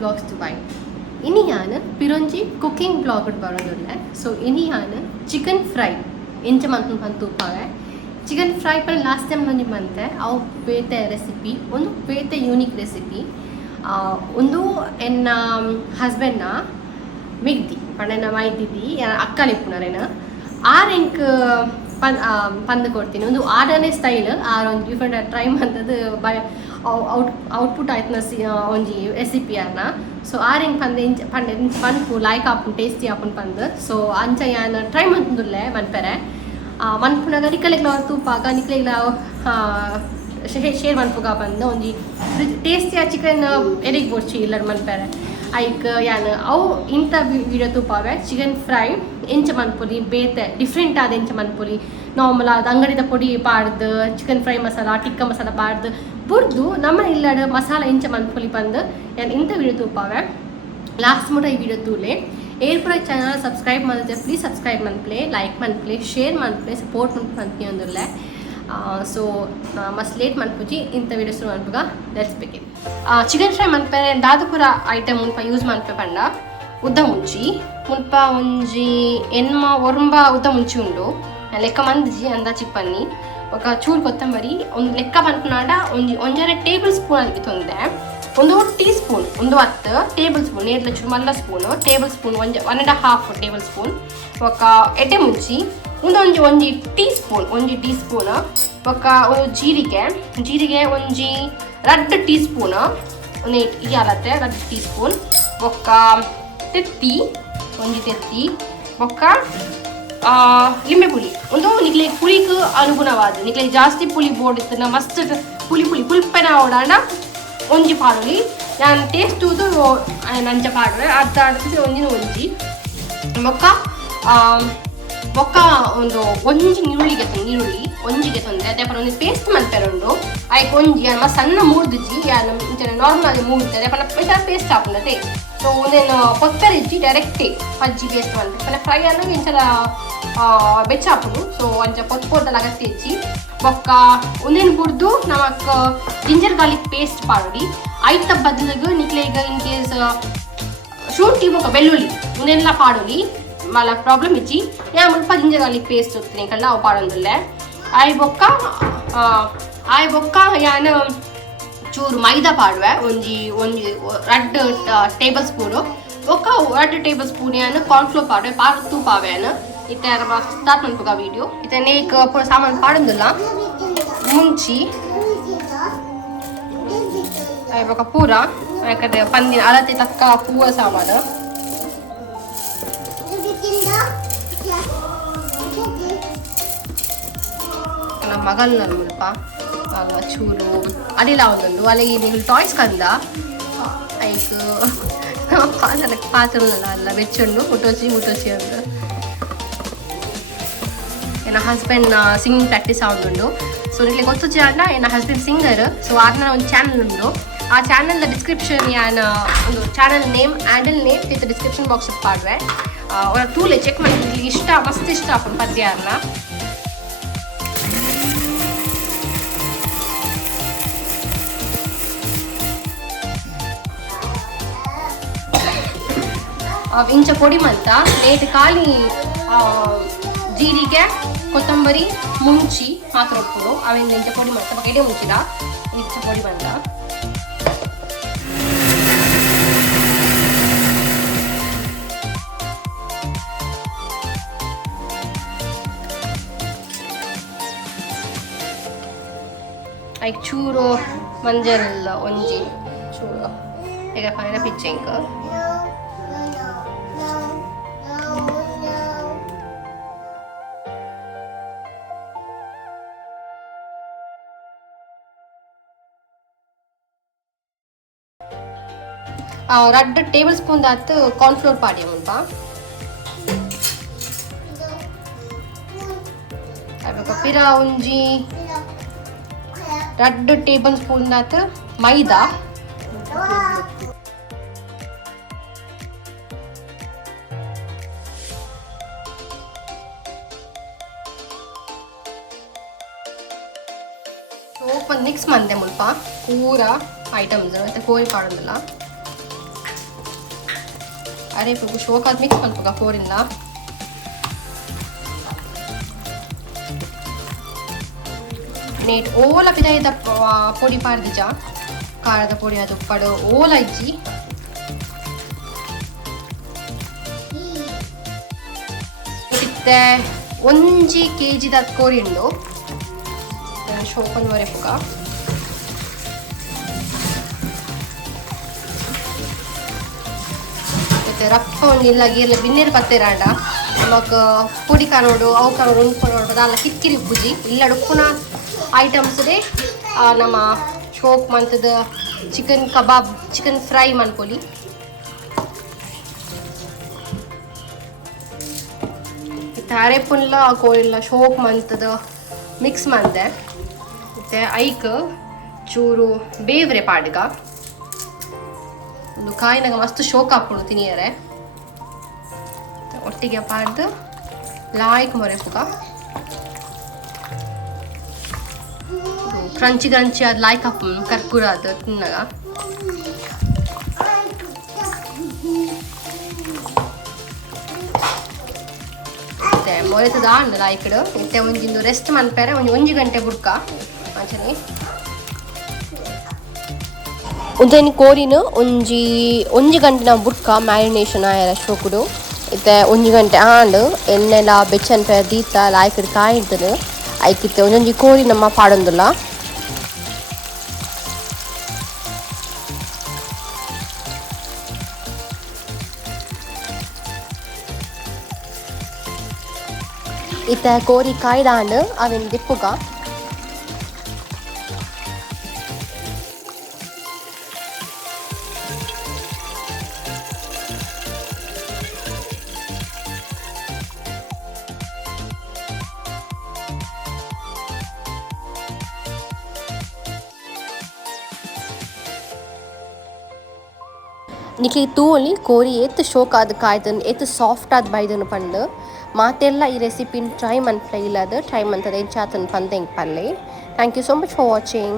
Blogs Dubai. ಇನಿ ನಾನು ಪಿರೊಂಜಿ ಕುಕಿಂಗ್ ಬ್ಲಾಗ್ ಬರೋದಿಲ್ಲ. ಸೊ ಇನಿ ನಾನು ಚಿಕನ್ ಫ್ರೈ ಎಂಚ ಮಂತು ತೂಪಾವೆ. ಚಿಕನ್ ಫ್ರೈ ಪರ್ ಲಾಸ್ಟ್ ಟೈಮ್ ನನಗೆ ಬಂತೆ ಅವು ಬೇತೆ ರೆಸಿಪಿ ಒಂದು ಬೇತೆ ಯೂನಿಕ್ ರೆಸಿಪಿ. ಒಂದು ಎನ್ನ ಹಸ್ಬೆಂಡ್ನ ಮಿಗ್ದಿ ಪಂಡನ ಮೈದಿದ್ದಿ ಅಕ್ಕಲಿಪ್ಪುನರೇನ ಆರೆಂಕ್ ಪಂದು ಕೊಡ್ತೀನಿ. ಒಂದು ಆರನೇ ಸ್ಟೈಲ್ ಒಂದು ಡಿಫ್ರೆಂಟ್ ಟ್ರೈ ಮಾಡ್ತದ್ದು ಬೈ ಔಟ್ಪುಟ್ ಆಯ್ತನ ಒಂಜಿ ರೆಸಿಪಿ ಅನ್ನ. ಸೊ ಆರೆಂಗ್ ಪಂದು ಲೈಕ್ ಆಪುನ್ ಟೇಸ್ಟಿ ಆಪುನ್ ಪಂದು. ಸೊ ಅಂಚ ಯಾನ್ ಟ್ರೈ ಮಾಡ್ತುಲ್ಲೆ ಮನ್ಪೆರೆ ಮನ್ಪುನಾಗ ನಿಕ್ಕಲೆಗ್ಲ ತೂಪಾಗ ನಿಕ್ಕಲೆಗ್ಲ ಶೇರ್ ಮನ್ಪುಗ ಬಂದು ಒಂಜಿ ಟೇಸ್ಟಿಯ ಚಿಕನ್ ಎರಿಗ್ ಬೋಡ್ಚಿ ಇಲ್ಲರ್ ಮನ್ಪೆರೆ ಐಕ್ ಯಾನ್ ಅವು ಇಂಥ ವಿಡಿಯೋ ತೂಪಾವೆ. ಚಿಕನ್ ಫ್ರೈ ಎಂಚ ಮನ್ಪುಲಿ ಬೇತೆ ಡಿಫ್ರೆಂಟ್ ಆದ ಎಂಚ ಮನ್ಪುಲಿ ನಾರ್ಮಲ್ ಆದ ಅಂಗಡಿದ ಪೊಡಿ ಪಾಡ್ದು ಚಿಕನ್ ಫ್ರೈ ಮಸಾಲ ಟಿಕ್ಕ ಮಸಾಲ ಪಾಡ್ದು ಬುಡ್ದು ನಮ್ಮ ಇಲ್ಲಡ ಮಸಾಲ ಎಂಚ ಮನ್ಪುಲಿ ಬಂದು ಯಾನ್ ಇಂಥ ವಿಡಿಯೋ ತೂಪಾವೆ. ಲಾಸ್ಟ್ ಮುಟ ಈ ವಿಡಿಯೋ ತೂಲೆ ಏರ್ಪುರ ಚಾನಲ್ ಸಬ್ಸ್ಕ್ರೈಬ್ ಮಾಡಿದ್ರೆ ಪ್ಲೀಸ್ ಸಬ್ಸ್ಕ್ರೈಬ್ ಮನ್ಪ್ಲೆ ಲೈಕ್ ಮನ್ಪ್ಲೆ ಶೇರ್ ಮನ್ಪ್ಲೆ ಸಪೋರ್ಟ್ ಮನ್ಪಿ ಒಂದಿಲ್ಲ. ಸೊ ಮಸ್ತ್ ಲೇಟ್ ಮನ್ಪುಜಿ ಇಂಥ ವಿಡಿಯೋಸ್ ಮನ್ಪುಗ ಲೆಟ್ಸ್ ಬಿಗಿನ್. ಚಿಕನ್ ಫ್ರೈ ಮನ್ಪೆರೆ ದಾದಪುರ ಐಟಮ್ ಮುನ್ಪ ಯೂಸ್ ಮನ್ಪೆ ಪಂಡ ಉದ್ದ ಮುಂಚಿ ಮುನ್ಪ ಒಂಜಿ ಎನ್ಮ ಒರಂಬ ಉದ್ದ ಮುಂಚಿ ಉಂಡು ಲೆಕ್ಕ ಮಂದಿಜಿ ಅಂದ ಚಿಪ್ಪನ್ನಿ ఒక ಚೂರು ಕೊತ್ತಂಬರಿ ಒಂದು ಲೆಕ್ಕ ಮನ್ಪುನಾಡ ಒಂಜರ ಟೇಬಲ್ ಸ್ಪೂನ್ ಅದಕ್ಕೆ ತೊಂದೆ ಒಂದು ಟೀ ಸ್ಪೂನ್ ಒಂದು 10 ಟೇಬಲ್ ಸ್ಪೂನ್ ಏರ್ಲ ಚೂರು ಮಲ್ಲ spoon tablespoon 1.5 tablespoon ఒక ಎಡ್ಡೆ ಮುಂಚಿ ಒಂಜಿ ಟೀ ಸ್ಪೂನ್ ఒక ಜೀರಿಗೆ ಒಂಜಿ 2 ಟೀ ಸ್ಪೂನ್ ಈ ಆಲತ್ತೆ 2 ಟೀ ಸ್ಪೂನ್ ఒక ತೆತ್ತಿ ఒక ಲಿಂಬೆ ಪುಳಿ ಒಂದು ನಿಕ್ಲೆ ಪುಳಿಗೆ ಅನುಗುಣವಾದ ನಿಕ್ಲೆ ಜಾಸ್ತಿ ಪುಳಿ ಬೋಡಿತ್ತು ಮಸ್ತ್ ಪುಳಿ ಪುಲ್ಪೆನ ಓಡಾಡ ಒಂಜಿ ಪಾಡುಲಿ ನಾನು ಟೇಸ್ಟುದು ನಂಚ ಪಾಡ್ರೆ ಅರ್ಧ ಒಂಜಿ ಮೊಕ್ಕ ಒಂದು ಒಂಜಿ ನೀರುಳ್ಳಿ ಒಂಜಿಗೆ ತೊಂದರೆ ಅದೇ ಪರ ಒಂದು ಪೇಸ್ಟ್ ಮಲ್ಪೆರೆ ಉಂಡು ಆಯ್ಕೆ ಒಂಜಿ ಸಣ್ಣ ಮೂಡ್ದಿಜ್ಜಿ ನಾರ್ಮಲ್ ಆಗಿ ಮೂಡ್ತದೆ ಅದೇ ಪರ ಪೇಸ್ಟ್ ಹಾಕೊಂಡತೆ. ಸೊ ಒಂದೇನು ಕೊತ್ತರಿ ಇಜ್ಜಿ ಡೈರೆಕ್ಟೇ ಪಜ್ಜಿ ಪೇಸ್ಟ್ ಮಾಡ್ತಾರೆ ಫ್ರೈ ಅನ್ನೋ ಇಂಚಲ ಬೆಚ್ಚಾಪುಡು. ಸೊ ಒಂಚ ಕೊತ್ಕೋದಲ್ಲ ಅಗತ್ಯ ಇಜ್ಜಿ ಬೊಕ್ಕ ಒಂದೇನು ಬುಡ್ದು ನಮಕ್ ಜಿಂಜರ್ ಗಾರ್ಲಿಕ್ ಪೇಸ್ಟ್ ಪಾಡಿ ಐತ ಬದಲಿಗೆ ನಿಕ್ಲೆ ಈಗ ಇನ್ ಕೇಸ್ ಶುಂಠಿ ಬೊಕ್ಕ ಬೆಳ್ಳುಳ್ಳಿ ಒಂದೆಲ್ಲ ಪಾಡೋಲಿ ಮಲ್ಲ ಪ್ರಾಬ್ಲಮ್ ಇಜ್ಜಿ ಯಾ ಮುಲ್ಪ ಜಿಂಜರ್ ಗಾರ್ಲಿಕ್ ಪೇಸ್ಟ್ ಹೋಗ್ತೀನಿ ಕಲ್ಲ ಅವು ಪಾಡೊಂದಿಲ್ಲ. ಆಯ್ ಬೊಕ್ಕ ಯಾನು ಚೂರು ಮೈದಾ ಪಾಡುವೆ ಒಂಜಿ 2 ಟೇಬಲ್ ಸ್ಪೂನು ಒಕ್ಕ 2 ಟೇಬಲ್ ಸ್ಪೂನ್ ಯಾನು ಕಾರ್ನ್ಫ್ಲೋರ್ ಪಾಡುವೆ ಪಾಡು ಪಾವೆ ಯಾನು ಇತ್ತೆ ಸ್ಟಾರ್ಟ್ ಮನ್ಪುಗ ವೀಡಿಯೋ ಇತ್ತೆ ನೇಕ್ ಪೂರ ಸಾಮಾನು ಪಾಡೊಂದಿಲ್ಲ ಮುಂಚಿ ಬೊಕ್ಕ ಪೂರ ಯಾಕಂದ್ರೆ ಪಂದಿನ ಅಳತೆ ತಕ್ಕ ಪೂರ ಸಾಮಾನು ನಮ್ಮ ಮಗಲ್ನ ಮುಲ್ಪ ಅಲ್ಲ ಚೂರು ಅದಿಲ್ಲ ಒಂದೊಂದು ಅಲ್ಲಿಗೆ ನೀವು ಟಾಯ್ಸ್ ಕಂದ ಐಕ್ ಪಾತ್ರಲ್ಲ ಅಲ್ಲ ಬೆಚ್ಚುಂಡು ಮುಟ್ಟೋಚಿ ಅಂದು ನನ್ನ ಹಸ್ಬೆಂಡ್ ಸಿಂಗಿಂಗ್ ಪ್ರಾಕ್ಟೀಸ್ ಆಗುಂಡು. ಸೊ ನಿಮಗೆ ಗೊತ್ತುಚ್ಚಿ ಅಣ್ಣ ನನ್ನ ಹಸ್ಬೆಂಡ್ ಸಿಂಗರ್. ಸೊ ಅದನ್ನ ಒಂದು ಚಾನಲ್ ಉಂಡು ಆ ಚಾನಲ್ನ ಡಿಸ್ಕ್ರಿಪ್ಷನ್ ಯಾನ ಒಂದು channel name handle name with description box ಪಾಡ್ರೆ ಅವರ ತೂಲೆ ಚೆಕ್ ಮಾಡಿ ಇಷ್ಟ ಮಸ್ತ್ ಇಷ್ಟ ಆಪನ್ ಪದ್ಯ ಅನ್ನ ಇಂಚ ಪೊಡಿ ಮಂತ ನೇಟ್ ಖಾಲಿ ಜೀರಿಗೆ ಕೊತ್ತಂಬರಿ ಮುಂಚಿ ಮಾತ್ರ ಉಪ್ಪು ಅವಿಂದ ಇಂಚ ಪೊಡಿ ಮಂತ ಎಡೆ ಮುಂಚಿದ ಇಂಚ ಪೊಡಿ ಮಂತ ಐಕ್ ಚೂರು ಮಂಜಲ್ ಒಂಜಿ ಚೂರು ಈಗ ಪೈನ ಪಿಚ್ಚೆಂಕ್ ರಡ್ಡ್ ಟೇಬಲ್ ಸ್ಪೂನ್ ದಾತ್ ಕಾರ್ನ್ಫ್ಲೋರ್ ಪಾಡಿ ಮುಲ್ಪ ಪಿರ ಒಂಜಿ 2 ಟೇಬಲ್ ಸ್ಪೂನ್ ದಾತ್ ಮೈದಾ ಓಪನ್ ಮಿಕ್ಸ್ ಮಂದೆ ಮುಲ್ಪ ಪೂರ ಐಟಮ್ಸ್ ಮತ್ತೆ ಕೋರಿ ಪಾಡೋದಿಲ್ಲ ಅರೆಪು ಶೋಕ್ ಆದ ಮಿಕ್ಸ್ ಮಲ್ಪುಗ ಕೋರಿಲ್ಲ ನೇಟ್ ಓಲ ಪಿದಾಯಿದ ಪೊಡಿ ಪಾರ್ದಿಜ ಖಾರದ ಪೊಡಿ ಅದು ಪಡು ಓಲ ಇಜ್ಜಿ ಮತ್ತೆ 1 kg ದ ಕೋರಿ ಉಂಡು ಶೋಕನ್ ವರೆಪುಗ ಮತ್ತೆ ರಪ್ಪ ಒಂದಿಲ್ಲ ಗೀರ್ಲ ಬಿನ್ನೇರು ಪತ್ತೆರಾಂಡ ನಮಕ್ ಪುಡಿ ಕಾನೋಡು ಅವು ಕಾನೋಡು ಉಣ್ಕೊನೋಡು ಅದಾಲ ಕಿಕ್ಕಿರಿ ಬುಜಿ ಇಲ್ಲ ಉಪ್ಪುನ ಐಟಮ್ಸ್ ದೇ ನಮ್ಮ ಶೋಕ್ ಮಂತದ ಚಿಕನ್ ಕಬಾಬ್ ಚಿಕನ್ ಫ್ರೈ ಮನ್ಪೊಲಿ ತಾರೆ ಪುನ್ಲ ಕೋರಿಲ್ಲ ಶೋಕ್ ಮಂತದ ಮಿಕ್ಸ್ ಮಂತೆ ಮತ್ತೆ ಐಕ್ ಚೂರು ಬೇವ್ರೆ ಪಾಡ್ಗ ಒಂದು ಕಾಯಿನಾಗ ಮಸ್ತ್ ಶೋಕ್ ಹಾಕೊಂಡು ತಿನಿಯರೆ ಒಟ್ಟಿಗೆ ಪಾಡ್ದು ಲಾಯ್ಕ್ ಮೊರೆಪುಗ ಕ್ರಂಚಿ ಕ್ರಂಚಿ ಅದು ಲಾಯ್ಕ್ ಹಾಕು ಕರ್ಕೂರ ಅದು ತಿನ್ನಾಗ ಮತ್ತೆ ಮೊರೆತದ ಅಂಡ ಲಾಯ್ಕಡು ಮತ್ತೆ ಒಂಜಿಂದು ರೆಸ್ಟ್ ಮನ್ಪೇರೆ ಒಂಜಿ ಗಂಟೆ ಬುಡ್ಕ ಆಚನೆ ಉದಯನ್ ಕೋರಿನ ಒಂಜಿ ಗಂಟೆನ ಬುಡ್ಕ ಮ್ಯಾರಿನೇಷನ್ ಆಯರ ಶೋಕುಡು ಇತ್ತೆ 1 ಗಂಟೆ ಆಂಡ್ ಎಣ್ಣೆಲ ಬೆಚ್ಚನ್ ಪೇರ ದೀತ ಲಾಯ್ಕಡ್ ಕಾಯಿಡ್ತದೆ ಐಕಿತ್ತೆ ಒಂಜೊಂಜಿ ಕೋರಿ ನಮ್ಮ ಪಾಡೊಂದುಲ್ಲ ಇತ್ತೆ ಕೋರಿ ಕಾಯ್ದಾಂಡ್ ಅವೆನ್ ದಿಪ್ಪುಗ ನಿಕ್ಲಿ ತೂಲಿ ಕೋರಿ ಎತ್ತು ಶೋಕ್ ಆದ ಕಾಯ್ದನ್ ಎತ್ತು ಸಾಫ್ಟ್ ಆದ ಬೈದನು ಪಂಡು ಮಾತೆಲ್ಲ ಈ ರೆಸಿಪಿನ ಟ್ರೈ ಮನ್ಪಲ ಇಲ್ಲದ ಟ್ರೈ ಮಂತದ ಎಂಚಾತನ್ ಪಂದೆ ಪಲ್ಲೆ thank you so much for watching